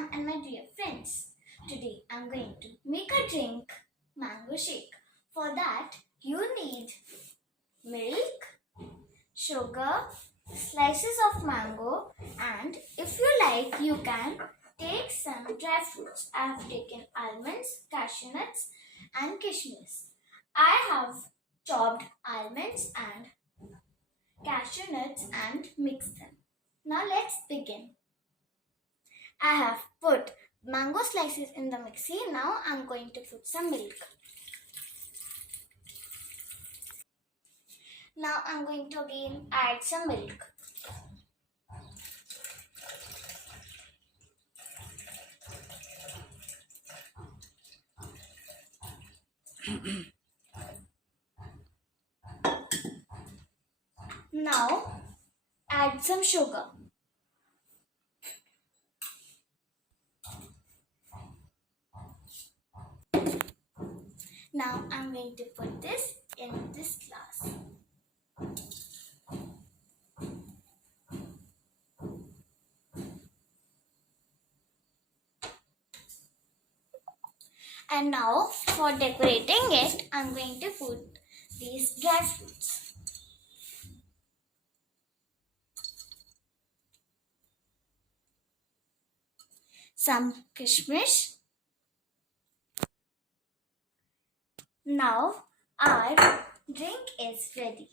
ma'am and my dear friends. Today I'm going to make a drink, mango shake. For that you need milk, sugar, slices of mango, and if you like you can take some dry fruits. I have taken almonds, cashew nuts and kishmish. I have chopped almonds and cashew nuts and mixed them. Now let's begin. I have put mango slices in the mixie. Now I'm going to put some milk. Now I'm going to again add some milk. Now add some sugar. Now I'm going to put this in this glass. And now for decorating it, I'm going to put these dry fruits. Some kishmish. Now our drink is ready.